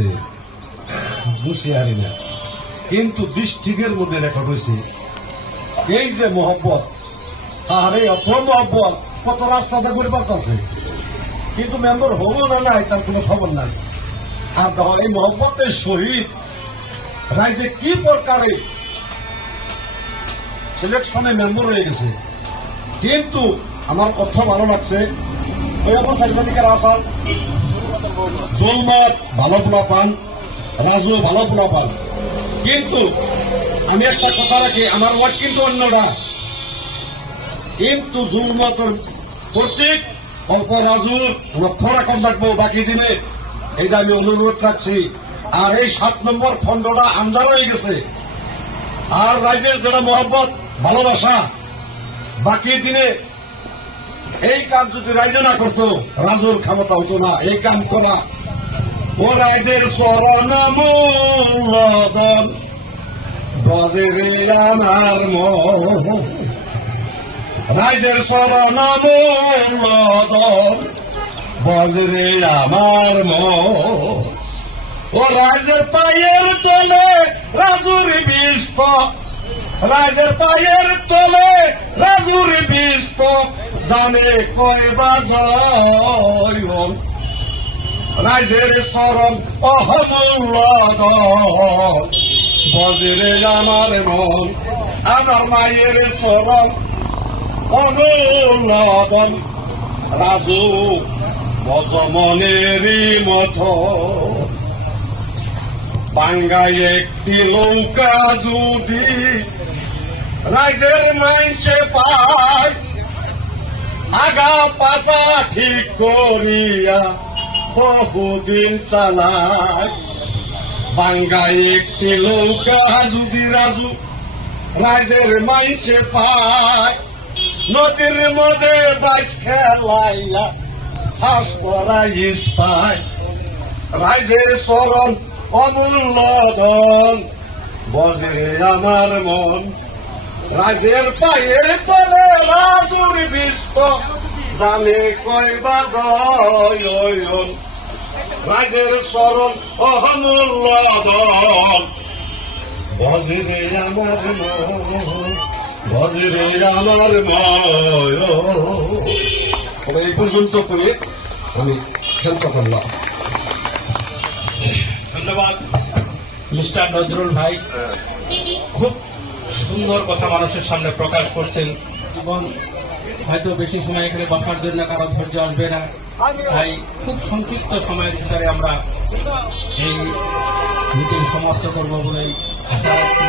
হয়েছে বুঝিয়ারি না, কিন্তু ডিস্ট্রিক্টের মধ্যে রেকর্ড হয়েছে এই যে মোহব্বত, আর এই অত মোহব্বত কত রাস্তাতে পরিবর্ত আছে, কিন্তু মেম্বার হবো না নাই তার কোনো খবর নাই। আর দেখো এই মোহব্বতের সহিত রাজ্যে কি প্রকারে সিলেকশনে মেম্বার হয়ে গেছে। কিন্তু আমার কথা ভালো লাগছে, এরকম সাংবাদিকের আসার জুলমত ভালো পোলা পান, রাজু ভালো পোলা পান, কিন্তু আমি একটা কথা রাখি, আমার ওয়ার্ড কিন্তু অন্যটা, কিন্তু জুলমতের কর্তৃক অল্প রাজুর লক্ষ্য রাখন থাকবো বাকি দিনে, এইটা আমি অনুরোধ রাখছি। আর এই 7 নম্বর খণ্ডটা আন্দার হয়ে গেছে, আর রাজ্যের যেটা মহব্বত ভালোবাসা বাকি দিনে এই কাম যদি রাজ্য না করতো রাজুর ক্ষমতা হতো না এই কাম করা। ও রাজ্যের চরণমূলদন বজরে আমার মন, রাজ্যের চরণমূলদন বজরে আমার মন, ও রাজের পায়ের তলে রাজুর বিস্ত, রাজের পায়ের তলে রাজুর বিস্ত, জানে কয়বা জয় রাজের চরণ অহমূল্যদন বজরে আমার মন, আমার মায়ের চরণ অমূল্যদন রাজু বজমনেরই মত, বাঙ্গাই একটি নৌকা যদি রাইজের মাইনসে পায়, আগা পাশা ঠিক করিয়া বহুদিন চালায়। বাঙ্গাই একটি নৌকা যদি রাজু রাইজের মাইনসে পায়, নদীর মধ্যে বাইশ খেলাইয়া হাস পরাইস পায়, রাইজের চরণ অমূল্যদন বজরে আমার মন, রাজের পায়ের তলে রাজুর বিস্ত, জানে কয়বা জয় রাজের চরণ অমূল্যদন বজরে আমার মন, বজরে আমার মন। এই পর্যন্ত করে আমি ক্ষান্ত করলাম। ধন্যবাদ মিস্টার নজরুল ভাই, খুব সুন্দর কথা মানুষের সামনে প্রকাশ করছেন এবং হয়তো বেশি সময় এখানে বসার জন্য কারো ধৈর্য আসবে না, তাই খুব সংক্ষিপ্ত সময়ের ভিতরে আমরা এই মিটিং সমাপ্ত করবো বলেই আশা রাখছি।